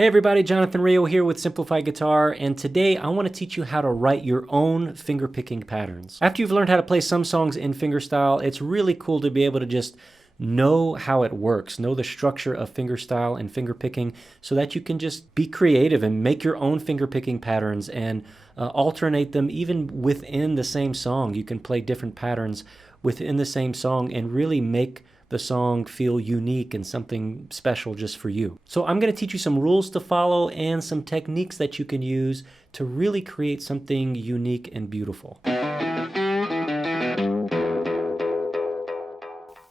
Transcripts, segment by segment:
Hey everybody, Jonathan Rio here with Simplified Guitar, and today I want to teach you how to write your own fingerpicking patterns. After you've learned how to play some songs in fingerstyle, it's really cool to be able to just know how it works, know the structure of fingerstyle and fingerpicking so that you can just be creative and make your own fingerpicking patterns and alternate them even within the same song. You can play different patterns within the same song and really make the song feel unique and something special just for you. So I'm going to teach you some rules to follow and some techniques that you can use to really create something unique and beautiful.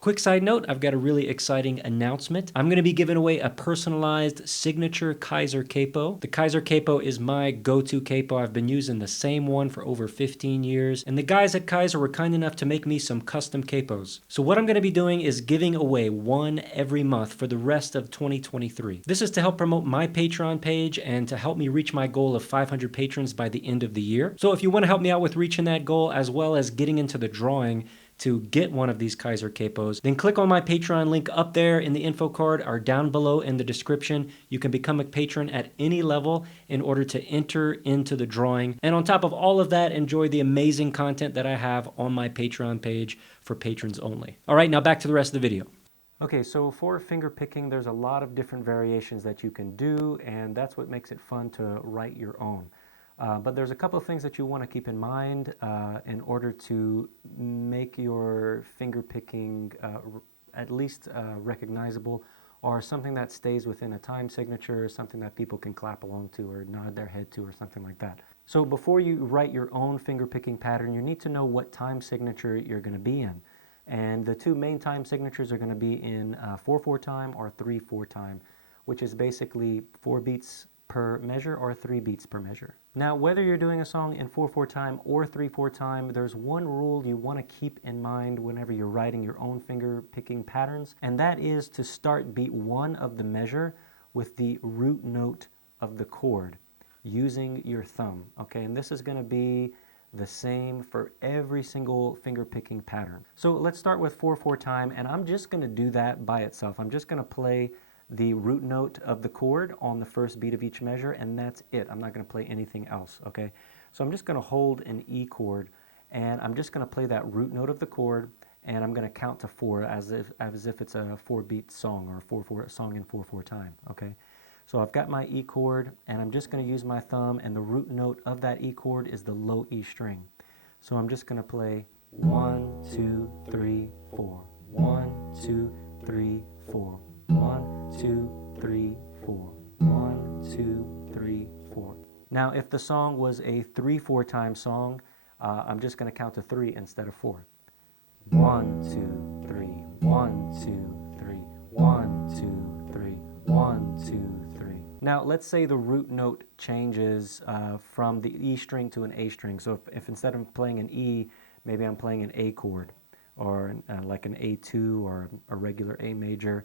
Quick side note, I've got a really exciting announcement. I'm going to be giving away a personalized signature Kyser Capo. The Kyser Capo is my go-to capo. I've been using the same one for over 15 years, and the guys at Kyser were kind enough to make me some custom capos. So what I'm going to be doing is giving away one every month for the rest of 2023. This is to help promote my Patron page and to help me reach my goal of 500 patrons by the end of the year. So if you want to help me out with reaching that goal as well as getting into the drawing to get one of these Kyser Capos, then click on my Patreon link up there in the info card or down below in the description. You can become a patron at any level in order to enter into the drawing. And on top of all of that, enjoy the amazing content that I have on my Patreon page for patrons only. All right, now back to the rest of the video. Okay, so for finger picking, there's a lot of different variations that you can do, and that's what makes it fun to write your own. But there's a couple of things that you want to keep in mind in order to make your finger picking at least recognizable, or something that stays within a time signature, something that people can clap along to or nod their head to or something like that. So before you write your own finger picking pattern, you need to know what time signature you're going to be in. And the two main time signatures are going to be in 4/4 time or 3/4 time, which is basically 4 beats per measure or 3 beats per measure. Now, whether you're doing a song in 4/4 time or 3/4 time, there's one rule you want to keep in mind whenever you're writing your own finger picking patterns, and that is to start beat 1 of the measure with the root note of the chord using your thumb. Okay, and this is going to be the same for every single finger picking pattern. So let's start with 4/4 time, and I'm just going to do that by itself. I'm just going to play the root note of the chord on the first beat of each measure, and that's it. I'm not going to play anything else, okay? So I'm just going to hold an E chord, and I'm just going to play that root note of the chord, and I'm going to count to 4 as if it's a 4-beat song or a 4/4 song in 4/4 time, okay? So I've got my E chord, and I'm just going to use my thumb, and the root note of that E chord is the low E string. So I'm just going to play 1, 2, 3, 4. 1, 2, 3, 4. 1, 2, 3, 4. 1, 2, 3, 4. Now, if the song was a 3/4 time song, I'm just going to count to 3 instead of 4. 1, 2, 3. 1, 2, 3. 1, 2, 3. 1, 2, 3. Now, let's say the root note changes from the E string to an A string. So if instead of playing an E, maybe I'm playing an A chord, or like an A2 or a regular A major.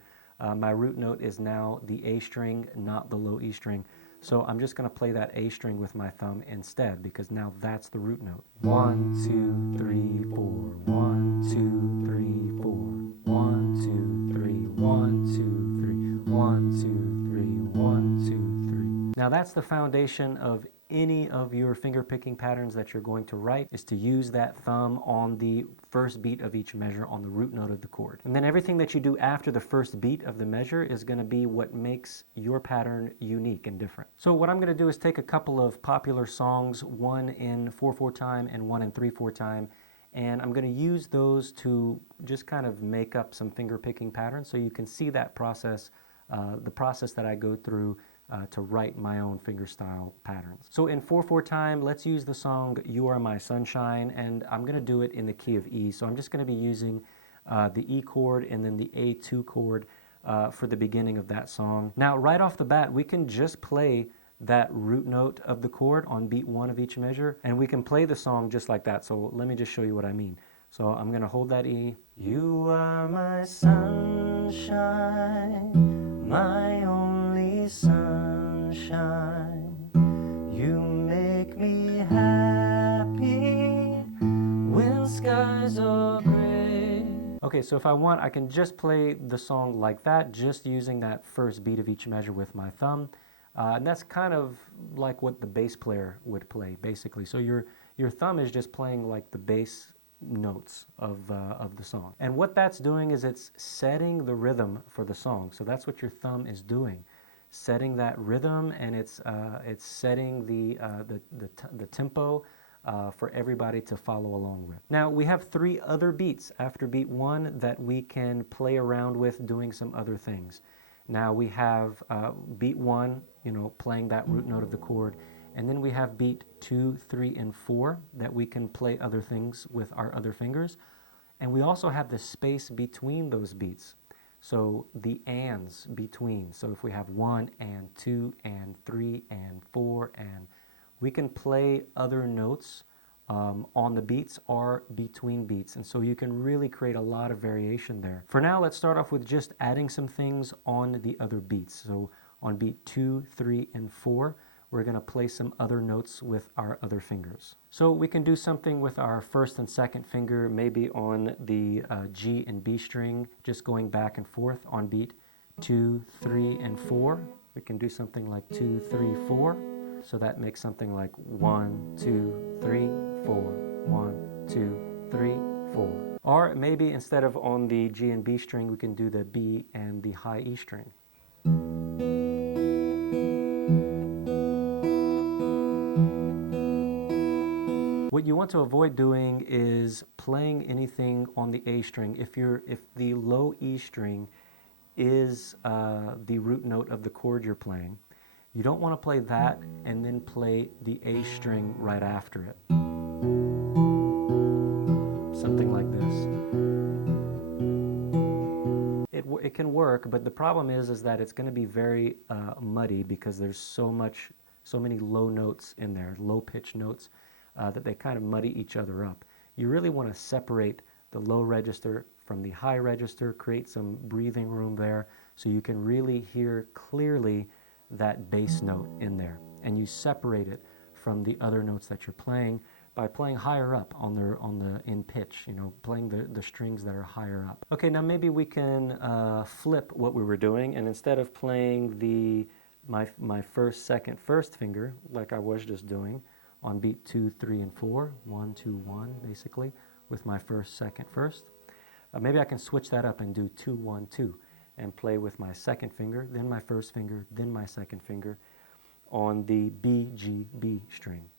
My root note is now the A string, not the low E string. So I'm just going to play that A string with my thumb instead, because now that's the root note. 1, 2, 3, 4. 1, 2, 3, 4. 1, 2, 3. 1, 2, 3. 1, 2, 3. 1, 2, 3. Now that's the foundation of any of your finger picking patterns that you're going to write, is to use that thumb on the first beat of each measure on the root note of the chord. And then everything that you do after the first beat of the measure is going to be what makes your pattern unique and different. So what I'm going to do is take a couple of popular songs, one in 4/4 time and one in 3/4 time, and I'm going to use those to just kind of make up some finger picking patterns so you can see that process, the process that I go through to write my own fingerstyle patterns. So in 4/4 time, let's use the song You Are My Sunshine, and I'm going to do it in the key of E. So I'm just going to be using the E chord and then the A2 chord for the beginning of that song. Now, right off the bat, we can just play that root note of the chord on beat 1 of each measure, and we can play the song just like that. So let me just show you what I mean. So I'm going to hold that E. You are my sunshine, my only sunshine. You make me happy when skies are gray. Okay, so if I want, I can just play the song like that, just using that first beat of each measure with my thumb. And that's kind of like what the bass player would play, basically. So your thumb is just playing like the bass notes of the song. And what that's doing is it's setting the rhythm for the song. So that's what your thumb is doing, setting that rhythm, and it's setting the tempo for everybody to follow along with. Now we have 3 other beats after beat 1 that we can play around with doing some other things. Now we have beat 1, you know, playing that root note of the chord, and then we have beat 2, 3, and 4 that we can play other things with our other fingers. And we also have the space between those beats. So the ands between. So if we have 1 and 2 and 3 and 4, and we can play other notes on the beats or between beats. And so you can really create a lot of variation there. For now, let's start off with just adding some things on the other beats. So on beat 2, 3, and 4, we're going to play some other notes with our other fingers. So we can do something with our first and second finger, maybe on the G and B string, just going back and forth on beat 2, 3, and 4. We can do something like 2, 3, 4. So that makes something like 1, 2, 3, 4, 1, 2, 3, 4. Or maybe instead of on the G and B string, we can do the B and the high E string. What you want to avoid doing is playing anything on the A string. If the low E string is the root note of the chord you're playing, you don't want to play that and then play the A string right after it. Something like this. It can work, but the problem is that it's going to be very muddy because there's so many low notes in there, low pitch notes, that they kind of muddy each other up. You really want to separate the low register from the high register, create some breathing room there so you can really hear clearly that bass note in there. And you separate it from the other notes that you're playing by playing higher up on the in pitch, you know, playing the strings that are higher up. Okay, now maybe we can flip what we were doing, and instead of playing my first, second, first finger like I was just doing on beat 2, 3, and 4, 1, 2, 1, basically, with my first, second, first, maybe I can switch that up and do 2, 1, 2, and play with my second finger, then my first finger, then my second finger on the B, G, B string.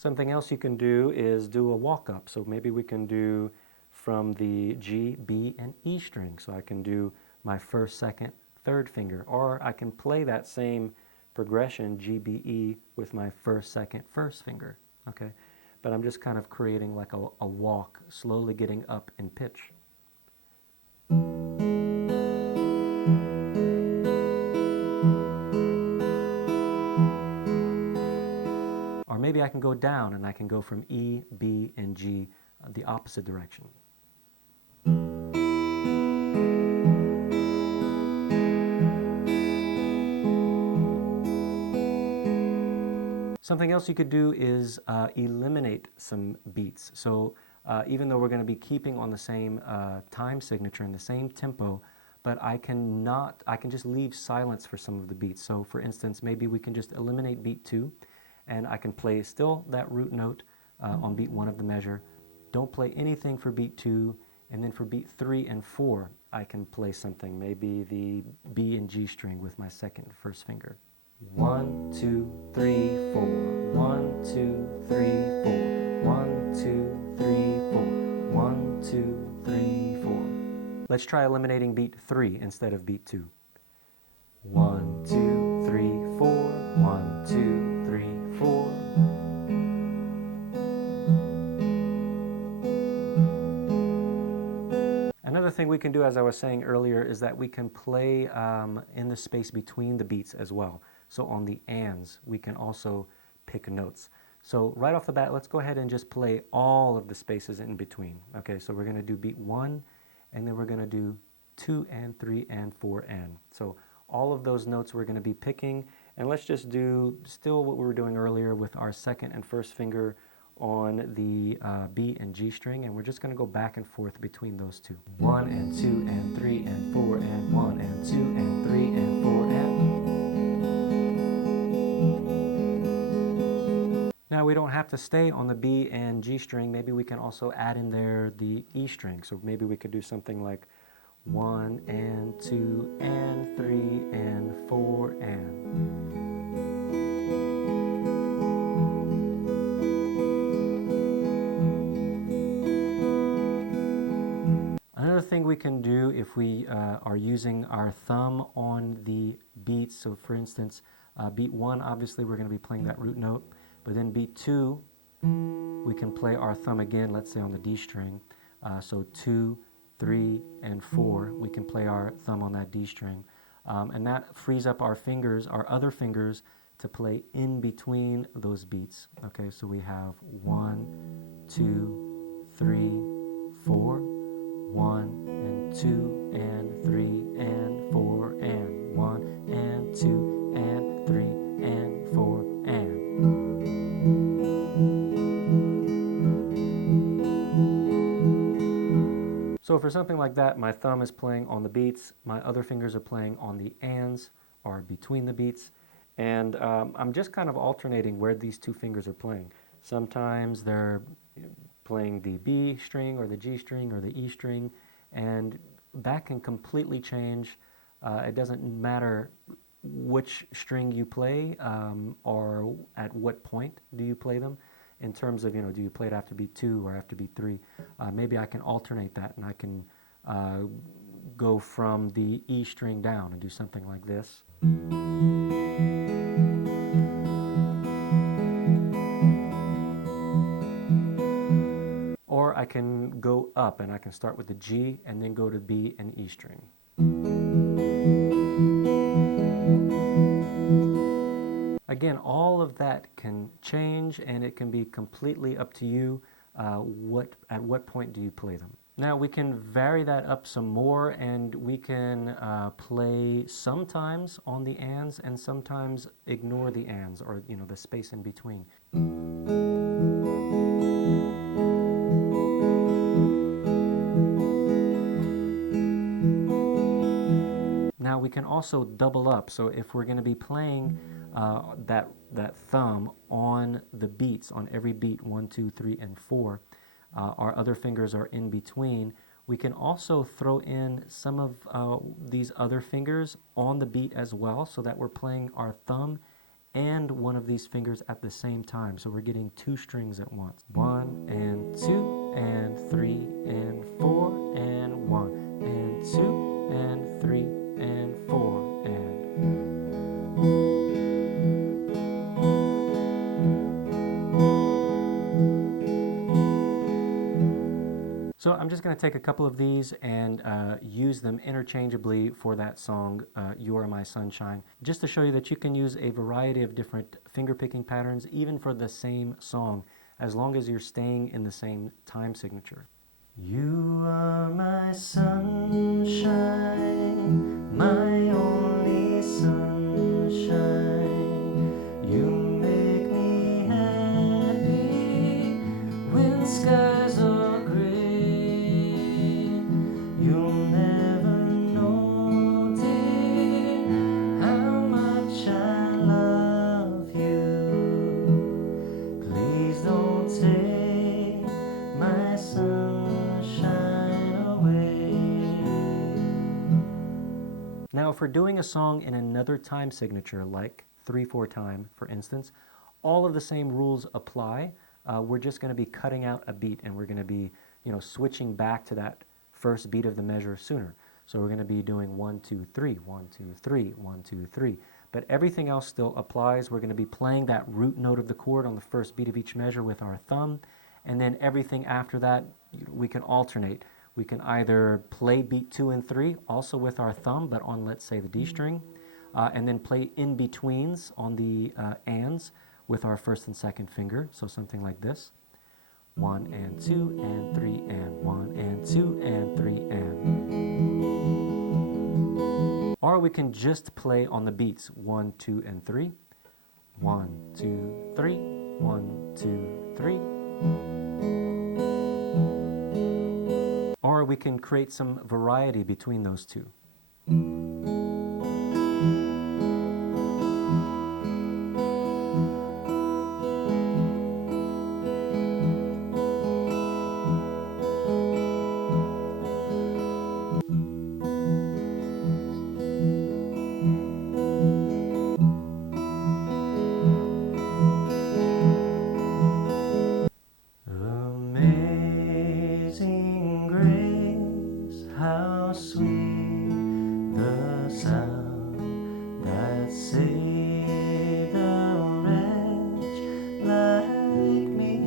Something else you can do is do a walk up. So maybe we can do from the G, B, and E string. So I can do my first, second, third finger, or I can play that same progression G, B, E with my first, second, first finger. Okay, but I'm just kind of creating like a walk, slowly getting up in pitch. Or maybe I can go down and I can go from E, B, and G the opposite direction. Something else you could do is eliminate some beats. So even though we're going to be keeping on the same time signature and the same tempo, but I can just leave silence for some of the beats. So for instance, maybe we can just eliminate beat 2, and I can play still that root note on beat 1 of the measure. Don't play anything for beat 2, and then for beat 3 and 4, I can play something, maybe the B and G string with my second, first finger. 1, 2, 3, 4. 1, 2, 3, 4. 1, 2, 3, 4. 1, 2, 3, 4. Let's try eliminating beat 3 instead of beat 2. 1, 2, 3, 4. 1, 2, 3, 4. Another thing we can do, as I was saying earlier, is that we can play in the space between the beats as well. So on the ands, we can also pick notes. So right off the bat, let's go ahead and just play all of the spaces in between. Okay, so we're going to do beat 1, and then we're going to do 2 and 3 and 4 and. So all of those notes we're going to be picking, and let's just do still what we were doing earlier with our second and first finger on the B and G string, and we're just going to go back and forth between those two. 1 and 2 and 3 and 4 and 1 and 2 and 3 and 4 and... Now we don't have to stay on the B and G string. Maybe we can also add in there the E string. So maybe we could do something like 1 and 2 and 3 and 4 and... Another thing we can do if we are using our thumb on the beats, so for instance, beat 1, obviously we're going to be playing that root note, but then beat 2, we can play our thumb again, let's say on the D string. So 2, 3, and 4, we can play our thumb on that D string. And that frees up our fingers, our other fingers, to play in between those beats. Okay, so we have 1, 2, 3, 4, 1 and 2 and 3 and 4 and 1 and 2 and 3 and 4 and... So for something like that, my thumb is playing on the beats, my other fingers are playing on the ands, or between the beats, and I'm just kind of alternating where these two fingers are playing. Sometimes they're playing the B string or the G string or the E string, and that can completely change. It doesn't matter which string you play or at what point do you play them. In terms of, do you play it after beat 2 or after beat 3? Maybe I can alternate that, and I can go from the E string down and do something like this. Or I can go up, and I can start with the G and then go to B and E string. Again, all of that can change, and it can be completely up to you at what point do you play them. Now we can vary that up some more, and we can play sometimes on the ands and sometimes ignore the ands, or the space in between. Now we can also double up, so if we're going to be playing that thumb on the beats, on every beat, 1, 2, 3, and 4, our other fingers are in between, we can also throw in some of these other fingers on the beat as well, so that we're playing our thumb and one of these fingers at the same time. So we're getting 2 strings at once. 1 and 2 and 3 and 4 and 1 and 2 and 3 and 4 and... So I'm just going to take a couple of these and use them interchangeably for that song, You Are My Sunshine, just to show you that you can use a variety of different finger-picking patterns, even for the same song, as long as you're staying in the same time signature. You are my sunshine, my only sunshine. You make me happy when skies are gray. You'll never know, dear, how much I love you. Please don't take my sunshine away. Now, if we're doing a song in another time signature, like 3/4 time, for instance, all of the same rules apply. We're just going to be cutting out a beat, and we're going to be, switching back to that first beat of the measure sooner. So we're going to be doing 1, 2, 3, 1, 2, 3, 1, 2, 3. But everything else still applies. We're going to be playing that root note of the chord on the first beat of each measure with our thumb, and then everything after that, we can alternate. We can either play beat 2 and 3 also with our thumb, but on, let's say, the D string, and then play in-betweens on the ands with our first and second finger, so something like this. 1 and 2 and 3 and 1 and 2 and 3 and... Or we can just play on the beats 1, 2, and 3. 1, 2, 3, 1, 2, 3, Or we can create some variety between those two. Amazing grace, how sweet the sound that saved a wretch like me.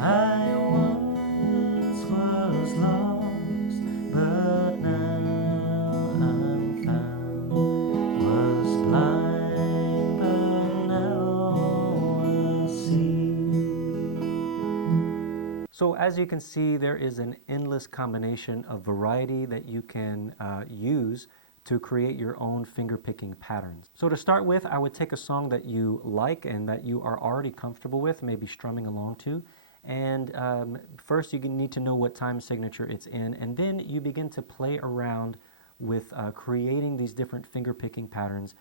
I once was lost, but now I'm found. Was blind, but now I see. So as you can see, there is an endless combination of variety that you can use to create your own finger-picking patterns. So to start with, I would take a song that you like and that you are already comfortable with, maybe strumming along to. And first you need to know what time signature it's in, and then you begin to play around with creating these different finger-picking patterns,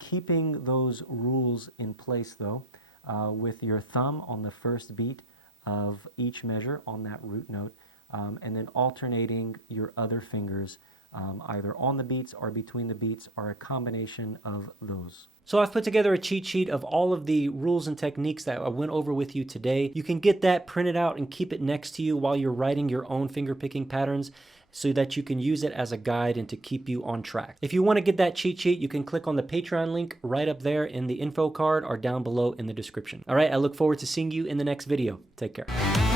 keeping those rules in place though, with your thumb on the first beat of each measure on that root note, and then alternating your other fingers either on the beats or between the beats or a combination of those. So I've put together a cheat sheet of all of the rules and techniques that I went over with you today. You can get that printed out and keep it next to you while you're writing your own finger picking patterns so that you can use it as a guide and to keep you on track. If you want to get that cheat sheet, you can click on the Patreon link right up there in the info card or down below in the description. All right, I look forward to seeing you in the next video. Take care.